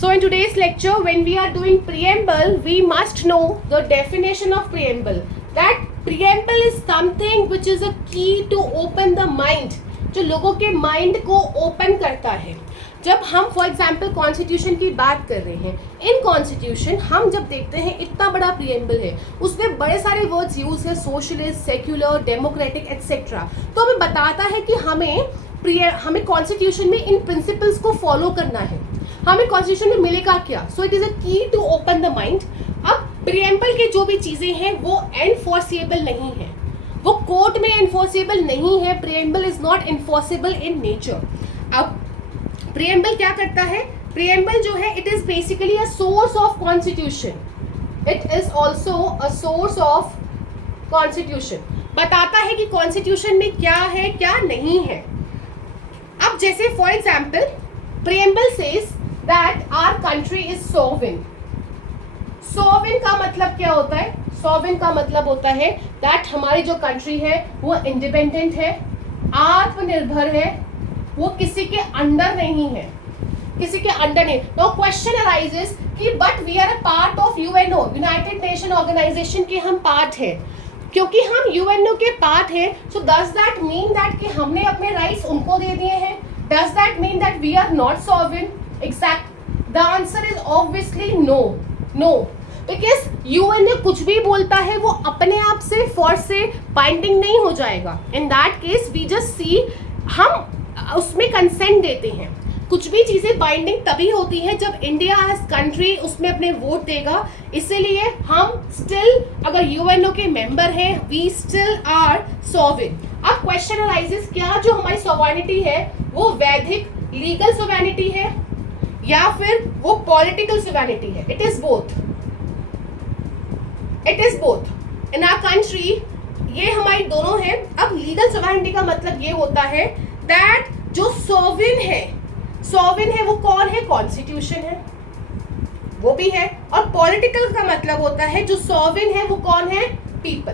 So in today's lecture, when we are doing preamble, we must know the definition of preamble. That preamble is something which is a key to open the mind, जो लोगों के mind को open करता है. जब हम for example constitution की बात कर रहे हैं, इन कॉन्स्टिट्यूशन हम जब देखते हैं इतना बड़ा प्रिएम्बल है, उसमें बड़े सारे वर्ड्स यूज है, सोशलिस्ट, सेक्युलर, डेमोक्रेटिक एटसेट्रा. तो हमें बताता है कि हमें कॉन्स्टिट्यूशन में इन प्रिंसिपल्स को फॉलो करना है. हमें कॉन्स्टिट्यूशन में मिलेगा क्या? सो इट इज अ की टू ओपन द माइंड. अब प्रिएम्बल की जो भी चीजें हैं वो एनफोर्सेबल नहीं है, वो कोर्ट में एनफोर्सेबल नहीं है. Preamble is not enforceable in nature. अब प्रिएम्बल क्या करता है? प्रिएम्बल जो है it is basically a source of constitution. It is also a source of constitution. बताता है कि कॉन्स्टिट्यूशन में क्या है क्या नहीं है. अब जैसे for example preamble says that our country is sovereign. Sovereign का मतलब क्या होता है? सोवरेन का मतलब होता है दैट हमारी जो कंट्री है वो इंडिपेंडेंट है, आत्मनिर्भर है, वो किसी के अंडर नहीं है, किसी के अंडर नहीं. तो क्वेश्चन अराइजेस कि but we are a part of UNO, United Nation Organisation के हम पार्ट है. क्योंकि हम यूएनओ के पार्ट है, so does that mean that कि हमने अपने राइट्स उनको दे दिए हैं? Does that mean that we are not sovereign? Exact the answer is obviously no. No, because UNO कुछ भी बोलता है वो अपने आप से फोर्स से बाइंडिंग नहीं हो जाएगा. In that case we just see, हम उसमें कंसेंट देते हैं. कुछ भी चीजें बाइंडिंग तभी होती है जब इंडिया एज कंट्री उसमें अपने वोट देगा. इसीलिए हम स्टिल अगर यूएनओ के मेंबर हैं, वी स्टिल आर सॉवरेन. अब क्वेश्चन अराइजेस, क्या जो हमारी सॉवरेनिटी है वो वैधिक लीगल सॉवरेनिटी है या फिर वो पॉलिटिकल सॉवरेनिटी है? It is both. It is both in our country. ये हमारी दोनों है. अब लीगल सॉवरेनिटी का मतलब ये होता है दैट जो सोवरेन है वो कौन है? कॉन्स्टिट्यूशन है, वो भी है. और पॉलिटिकल का मतलब होता है जो सोवरेन है वो कौन है? पीपल.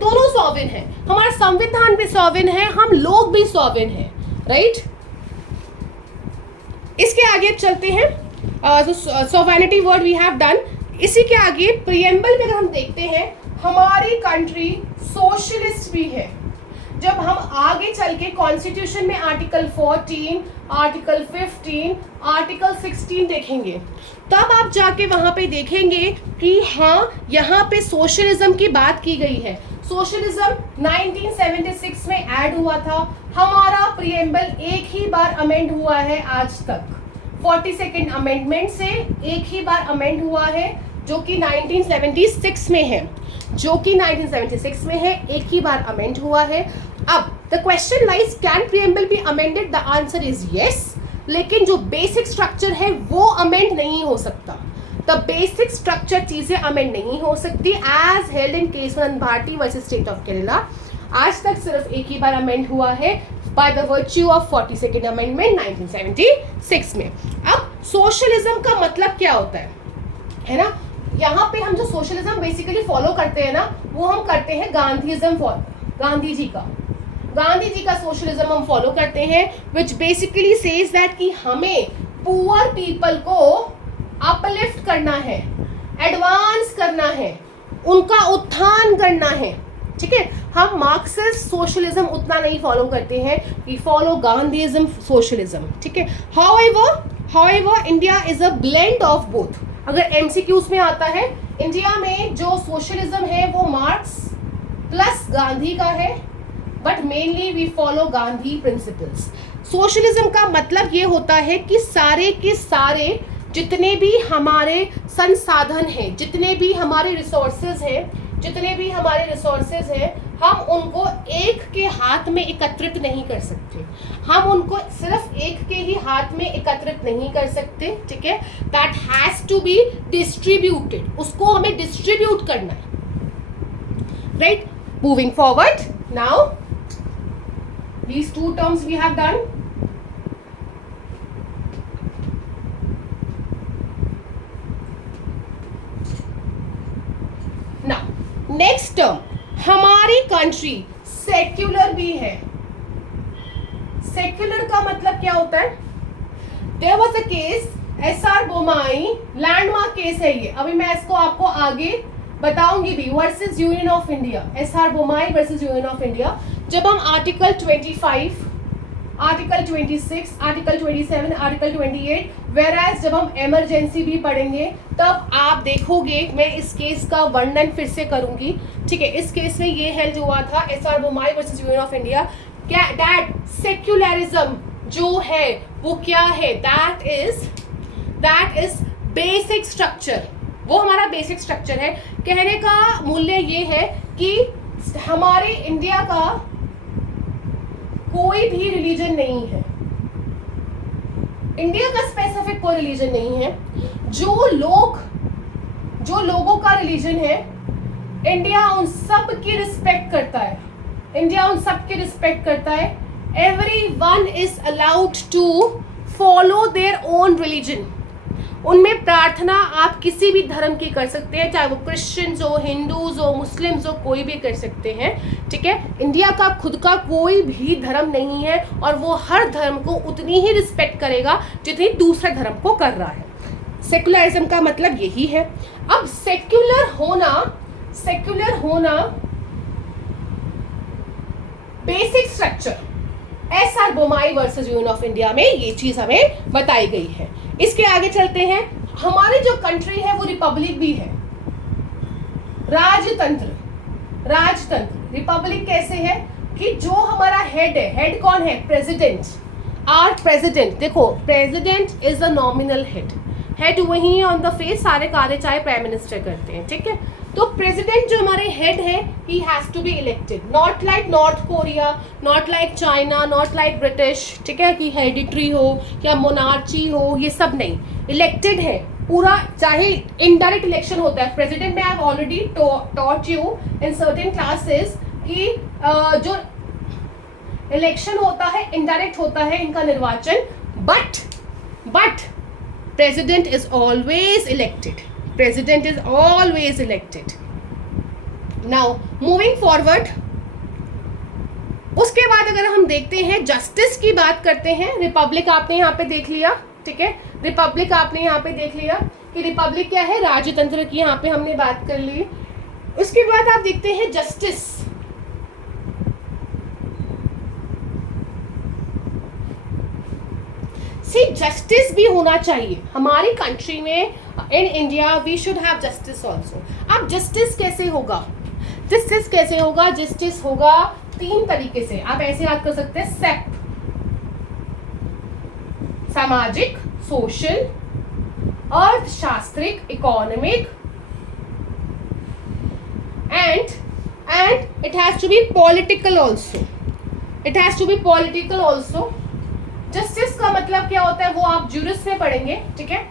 दोनों सोवरेन है. हमारा संविधान भी सोवरेन है, हम लोग भी सोवरेन है, राइट? इसके आगे चलते हैं. Sovereignty word we have done. इसी के आगे प्रिएम्बल में अगर हम देखते हैं, हमारी कंट्री सोशलिस्ट भी है. जब हम आगे चल के कॉन्स्टिट्यूशन में आर्टिकल 14, आर्टिकल 15, आर्टिकल 16 देखेंगे, तब आप जाके वहां पे देखेंगे कि हाँ यहाँ पे सोशलिज्म की बात की गई है. सोशलिज्म 1976 में ऐड हुआ था. हमारा प्रिएम्बल एक ही बार अमेंड हुआ है आज तक. 42nd अमेंडमेंट से एक ही बार अमेंड हुआ है, जो कि 1976 में है. एक ही बार अमेंड हुआ है. अब the question lies, can preamble be amended? The answer is yes. लेकिन जो बेसिक स्ट्रक्चर है वो अमेंड नहीं हो सकता. द बेसिक स्ट्रक्चर चीजें अमेंड नहीं हो सकती. As held in case Bharati versus state of Kerala, आज तक सिर्फ एक ही बार अमेंड हुआ है by the virtue of 42nd amendment 1976 में. अब सोशलिज्म का मतलब क्या होता है ना? यहाँ पे हम जो सोशलिज्म बेसिकली फॉलो करते हैं ना, वो हम करते हैं गांधीइज्म फॉलो. गांधी जी का सोशलिज्म हम फॉलो करते हैं, विच बेसिकली सेज दैट कि हमें पुअर पीपल को अपलिफ्ट करना है, एडवांस करना है, उनका उत्थान करना है. ठीक है, हम मार्क्सिस्ट सोशलिज्म उतना नहीं फॉलो करते हैं, वी फॉलो गांधीइज्म सोशलिज्म. ठीक है. However India is a blend of both. अगर एमसीक्यूज में आता है, इंडिया में जो सोशलिज्म है वो मार्क्स प्लस गांधी का है, but mainly we follow Gandhi principles. Socialism का मतलब ये होता है कि सारे के सारे जितने भी हमारे संसाधन हैं, जितने भी हमारे रिसोर्सेज हैं, हम उनको एक के हाथ में एकत्रित नहीं कर सकते. हम उनको सिर्फ एक के ही हाथ में एकत्रित नहीं कर सकते. ठीक है, that has to be distributed. उसको हमें डिस्ट्रीब्यूट करना है, right? Moving forward, now these two terms we have done. Now next term, हमारी कंट्री सेक्युलर भी है. सेक्युलर का मतलब क्या होता है? There was a case SR Bommai landmark case है ये, अभी मैं इसको आपको आगे बताऊंगी भी, versus union of India, SR Bommai versus union of India. जब हम आर्टिकल 25, आर्टिकल 26, आर्टिकल 27, आर्टिकल 28, वेराज जब हम इमरजेंसी भी पढ़ेंगे तब आप देखोगे, मैं इस केस का वर्णन फिर से करूंगी, ठीक है। इस केस में ये हेल्ड हुआ था SR Bommai versus union of India, क्या दैट सेक्युलरिज्म जो है वो क्या है, दैट इज बेसिक स्ट्रक्चर, वो हमारा बेसिक स्ट्रक्चर है। कहने का मूल्य ये है कि हमारे इंडिया का कोई भी रिलीजन नहीं है, इंडिया का स्पेसिफिक कोई रिलीजन नहीं है, जो लोगों का रिलीजन है, इंडिया उन सब की रिस्पेक्ट करता है, इंडिया उन सब की रिस्पेक्ट करता है। Everyone is allowed to follow their own religion, उनमें प्रार्थना आप किसी भी धर्म की कर सकते हैं, चाहे वो क्रिश्चियंस हो, हिंदूज हो, मुस्लिम्स हो, कोई भी कर सकते हैं, ठीक है। इंडिया का खुद का कोई भी धर्म नहीं है और वो हर धर्म को उतनी ही रिस्पेक्ट करेगा जितनी दूसरे धर्म को कर रहा है। सेक्युलरिज्म का मतलब यही है। अब सेक्युलर होना basic structure SR Bommai versus union of India में ये चीज हमें बताई गई है। इसके आगे चलते हैं। हमारी जो कंट्री है वो रिपब्लिक भी है, राजतंत्र, रिपब्लिक कैसे है कि जो हमारा हेड है, हेड कौन है, प्रेसिडेंट, आर प्रेसिडेंट। देखो president is a nominal head वही ऑन द फेस सारे कार्य चाहे प्राइम मिनिस्टर करते हैं, ठीक है। तो प्रेसिडेंट जो हमारे हेड है, he has to be elected, not like North Korea, not like China, not like British, ठीक है, कि हेरिडिटरी हो या मोनार्ची हो, ये सब नहीं, इलेक्टेड है पूरा। चाहे इनडायरेक्ट इलेक्शन होता है, प्रेसिडेंट में I have already taught you in certain classes कि जो इलेक्शन होता है इनडायरेक्ट होता है इनका निर्वाचन, but president is always elected, president is always elected. Now moving forward, उसके बाद अगर हम देखते हैं जस्टिस की बात करते हैं, रिपब्लिक आपने यहाँ पे देख लिया, ठीक है, रिपब्लिक आपने यहाँ पे देख लिया कि रिपब्लिक क्या है, राजतंत्र की यहाँ पे हमने बात कर ली। उसके बाद आप देखते हैं जस्टिस, जस्टिस भी होना चाहिए हमारी कंट्री में, in India we should have justice also. अब जस्टिस कैसे होगा, जस्टिस होगा 3 तरीके से, आप ऐसे याद कर सकते हैं, सेप, सामाजिक, सोशल, अर्थशास्त्रिक, economic, and it has to be political also. Justice का मतलब क्या होता है वो आप ज्यूरिस में पढ़ेंगे, ठीक है।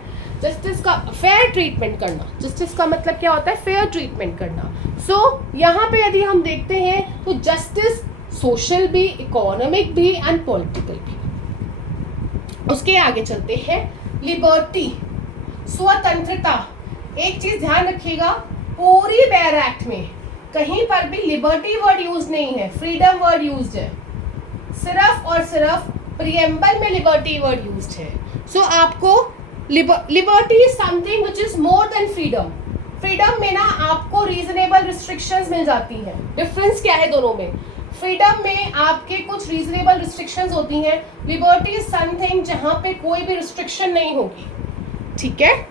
जस्टिस का फेयर ट्रीटमेंट करना, जस्टिस का मतलब क्या होता है, फेयर ट्रीटमेंट करना। सो यहाँ पे यदि हम देखते हैं तो जस्टिस सोशल भी, इकोनॉमिक भी एंड पॉलिटिकल भी। उसके आगे चलते हैं, लिबर्टी, स्वतंत्रता। एक चीज ध्यान रखिएगा, पूरी बेयर एक्ट में कहीं पर भी लिबर्टी वर्ड यूज नहीं है, फ्रीडम वर्ड यूज्ड है, सिर्फ और सिर्फ प्रीएम्बल में लिबर्टी वर्ड यूज्ड है। सो आपको liberty is something which is more than freedom. Freedom में ना आपको रीजनेबल रिस्ट्रिक्शंस मिल जाती हैं। डिफरेंस क्या है दोनों में, फ्रीडम में आपके कुछ रीजनेबल रिस्ट्रिक्शंस होती हैं, लिबर्टी इज समथिंग जहां पे कोई भी रिस्ट्रिक्शन नहीं होगी, ठीक है।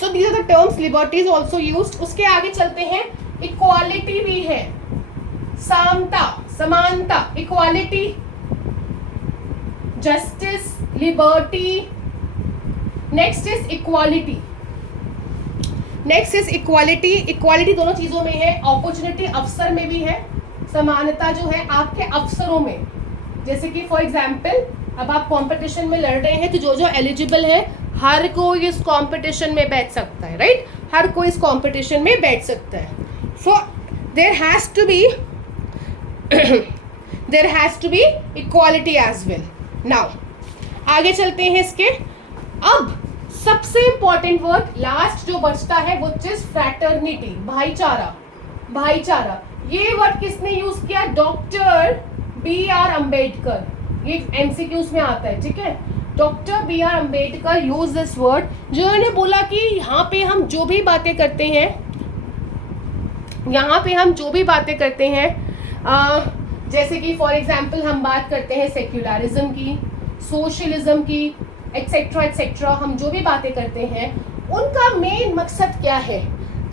So these are the terms, liberty is also used. उसके आगे चलते हैं, इक्वालिटी भी है, समता, समानता, equality, justice, liberty. Next is equality, equality दोनों चीजों में है, अपॉर्चुनिटी अवसर में भी है, समानता जो है आपके अवसरों में। जैसे कि फॉर एग्जाम्पल अब आप कंपटीशन में लड़ रहे हैं तो जो एलिजिबल है हर कोई इस कंपटीशन में बैठ सकता है, राइट, हर कोई इस कंपटीशन में बैठ सकता है। So there has to be equality as well. Now आगे चलते हैं इसके। अब सबसे इंपॉर्टेंट वर्ड लास्ट जो बचता है वो इज फ्रैटर्निटी, भाईचारा। ये वर्ड किसने यूज किया, डॉक्टर BR अम्बेडकर। ये MCQs में आता है, ठीक है। Doctor B R Ambedkar use this word, जिन्होंने बोला कि यहाँ पे हम जो भी बातें करते हैं, यहाँ पे हम जो भी बातें करते हैं, जैसे कि फॉर एग्जांपल हम बात करते हैं सेक्युलरिज्म की, सोशलिज्म की, एक्सेट्रा एक्सेट्रा, हम जो भी बातें करते हैं उनका मेन मकसद क्या है?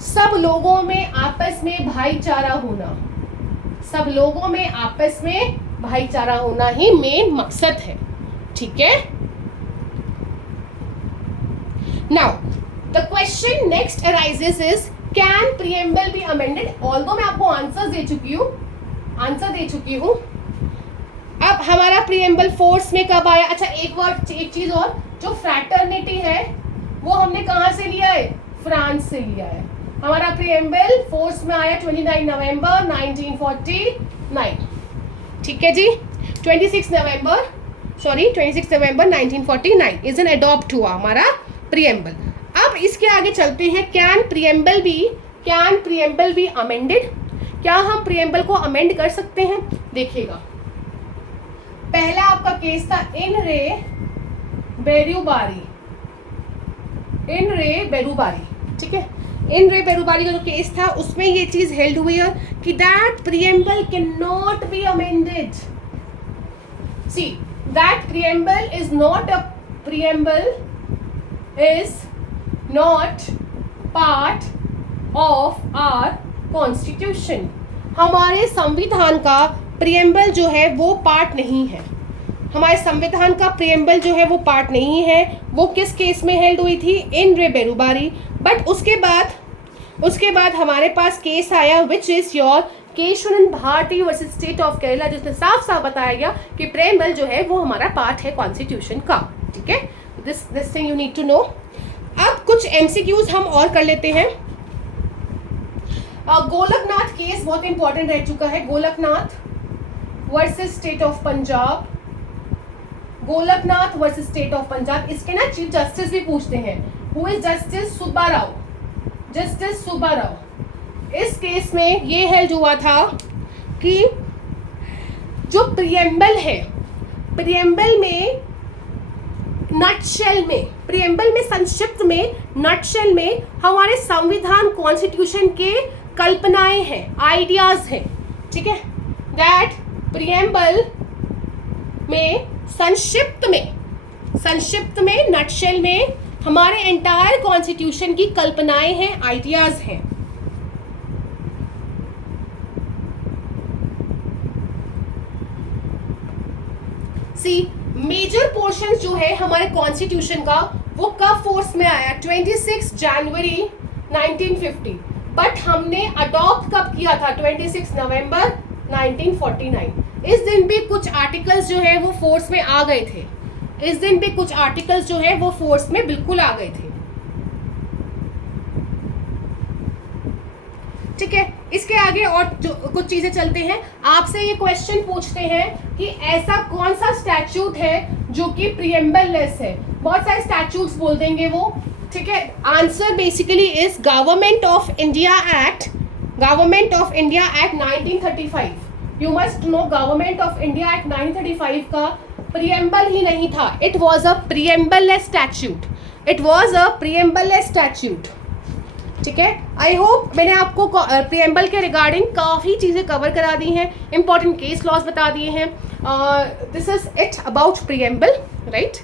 सब लोगों में आपस में भाईचारा होना, सब लोगों में आपस में भाईचारा होना ही मेन मकसद है, ठीक है। Now the question next arises is can preamble be amended? Although मैं आपको आंसर दे चुकी हूँ। अब हमारा प्रीएम्बल फोर्स में कब आया? अच्छा एक चीज और, जो फ्रैटर्निटी है वो हमने कहाँ से लिया है? फ्रांस से लिया है। हमारा प्रीएम्बल फोर्स में आया 29 नवंबर 1949, ठीक है जी। 26 नवंबर 1949 इज एन अडॉप्ट हुआ हमारा प्रीएम्बल। अब इसके आगे चलते हैं, कैन प्रीएम्बल बी अमेंडेड? क्या हम प्रीएम्बल को अमेंड कर सकते हैं? देखिएगा, पहला आपका केस था इन रे बेरुबारी, ठीक है। इन रे बेरुबारी का जो केस था उसमें ये चीज हेल्ड हुई है कि that preamble can not be amended. See that preamble is not part of our constitution. हमारे संविधान का प्रीएम्बल जो है वो पार्ट नहीं है, हमारे संविधान का प्रीएम्बल जो है वो पार्ट नहीं है। वो किस केस में हेल्ड हुई थी? इन रे बेरुबारी। बट उसके बाद हमारे पास केस आया which is your Kesavananda Bharati versus state of Kerala, जिसमें साफ साफ बताया गया कि प्रीएम्बल जो है वो हमारा पार्ट है कॉन्स्टिट्यूशन का, ठीक है। This thing you need to know. अब कुछ एमसीक्यूज हम और कर लेते हैं। गोलकनाथ केस बहुत इंपॉर्टेंट रह चुका है। Golaknath versus state of Punjab, Golaknath versus state of Punjab. इसके ना चीफ जस्टिस भी पूछते हैं, हु इज जस्टिस सुब्बाराव। इस केस में ये हेल्ड हुआ था कि जो प्रीएम्बल है, प्रीएम्बल में संक्षिप्त में नटशेल में हमारे संविधान कॉन्स्टिट्यूशन के कल्पनाएं हैं, आइडियाज हैं, ठीक है। दैट प्रीएम्बल में संक्षिप्त में नटशेल में हमारे एंटायर कॉन्स्टिट्यूशन की कल्पनाएं हैं, आइडियाज हैं। सी मेजर पोर्शन जो है हमारे कॉन्स्टिट्यूशन का वो कब फोर्स में आया? 26 जनवरी 1950। बट हमने अडॉप्ट कब किया था? 26 नवंबर 1949। इस दिन भी कुछ आर्टिकल्स जो है वो फोर्स में आ गए थे, बिल्कुल आ गए थे, ठीक है। इसके आगे और जो कुछ चीजें चलते हैं, आपसे ये क्वेश्चन पूछते हैं कि ऐसा कौन सा स्टैट्यूट है जो कि प्रीएम्बल लेस है। बहुत सारे स्टैट्यूट्स बोल देंगे वो, ठीक है। Answer basically is government of India act 1935। You must know government of India act 1935 का प्रीएम्बल ही नहीं था, it was a preamble less statute, ठीक है। आई होप मैंने आपको प्रीएम्बल के रिगार्डिंग काफ़ी चीज़ें कवर करा दी हैं, इंपॉर्टेंट केस लॉज बता दिए हैं। This is it about preamble, right.